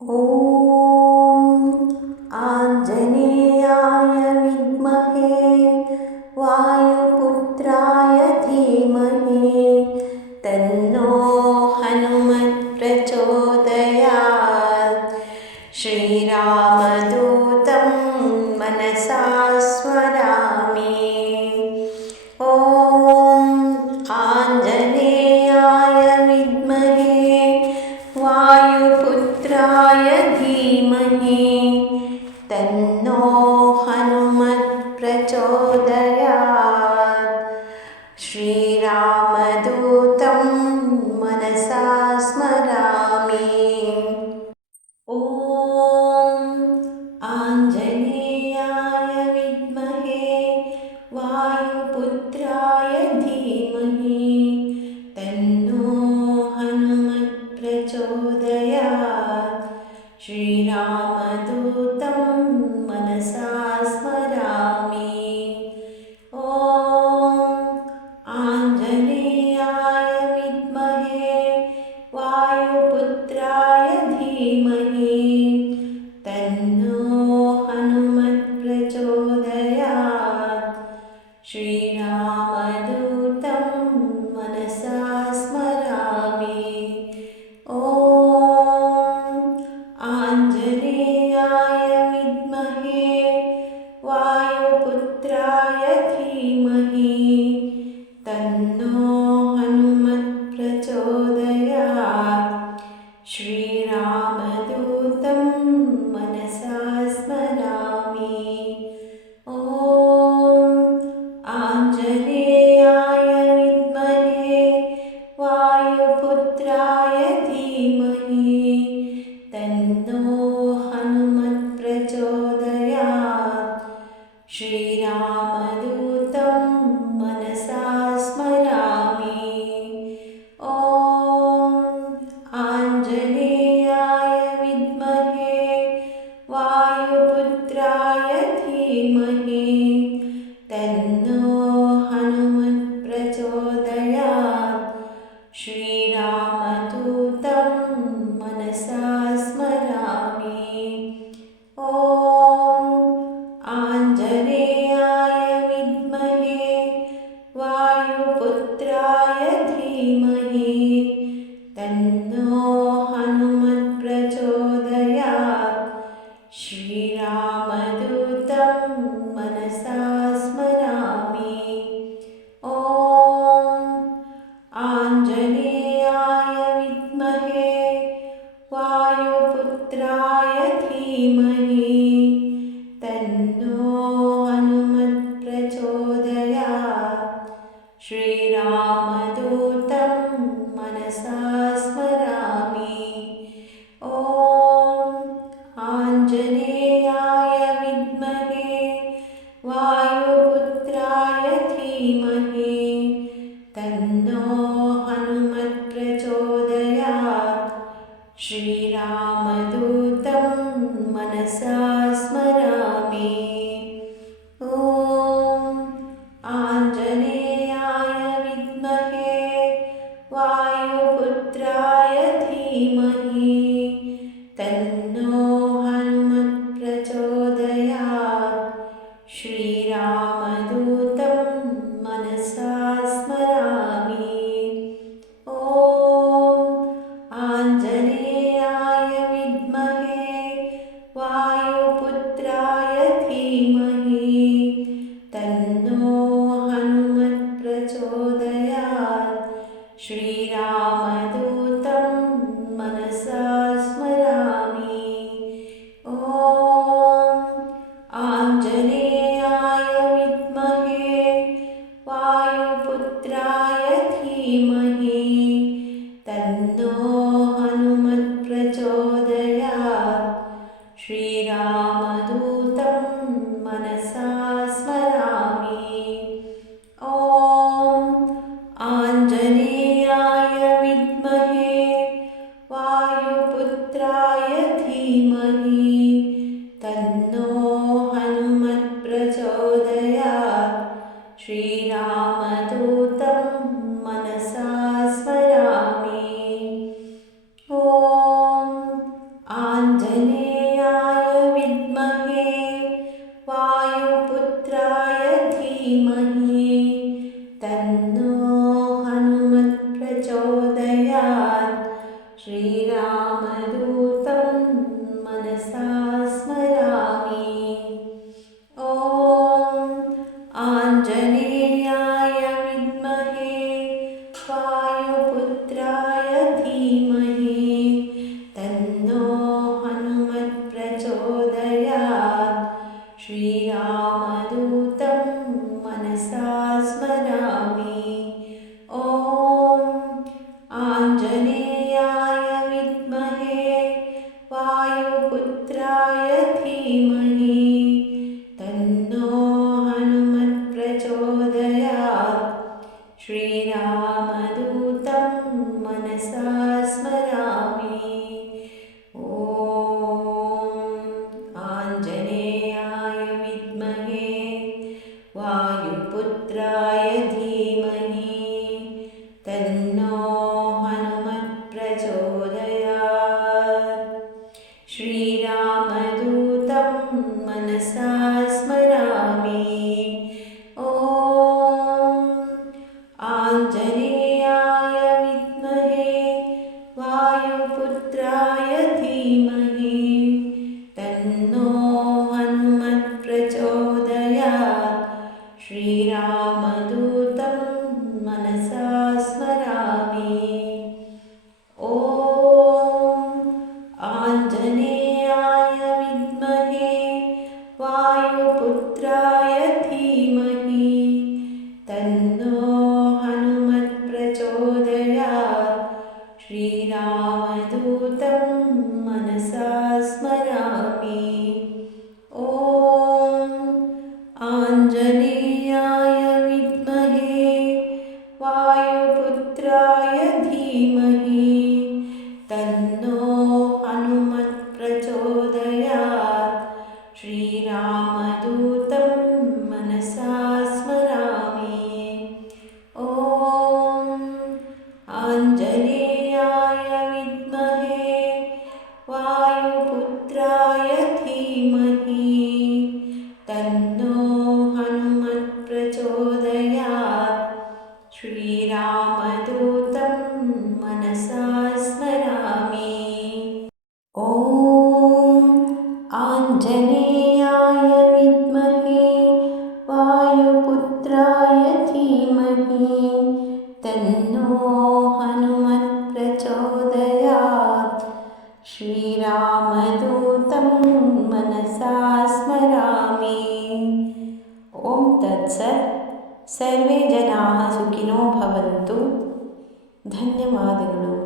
ॐ आञ्जनेयाय विद्महे वायुपुत्राय धीमहि तन्नो हनुमत् प्रचोदयात् श्रीराम ദേവായ तं मनसा स्मरामि। ॐ आञ्जनेयाय विद्महे वायुपुत्राय धीमहि। तन्नो हनुमन् श्रीरामदूतं मनसा स्मरामि। ॐ आञ्जनेयाय विद्महे वायुपुत्राय Wow. रामदूतं मनसा स्मरामि ॐ आञ्जनेयाय विद्महे वायुपुत्राय धीमहि तन्न श्रीरामदूतं मनसा स्मरामि। Three. श्रीरामदूतं मनसा स्मरामि। ॐ तत्सत्। सर्वे जनाः सुखिनो भवन्तु। धन्यवादः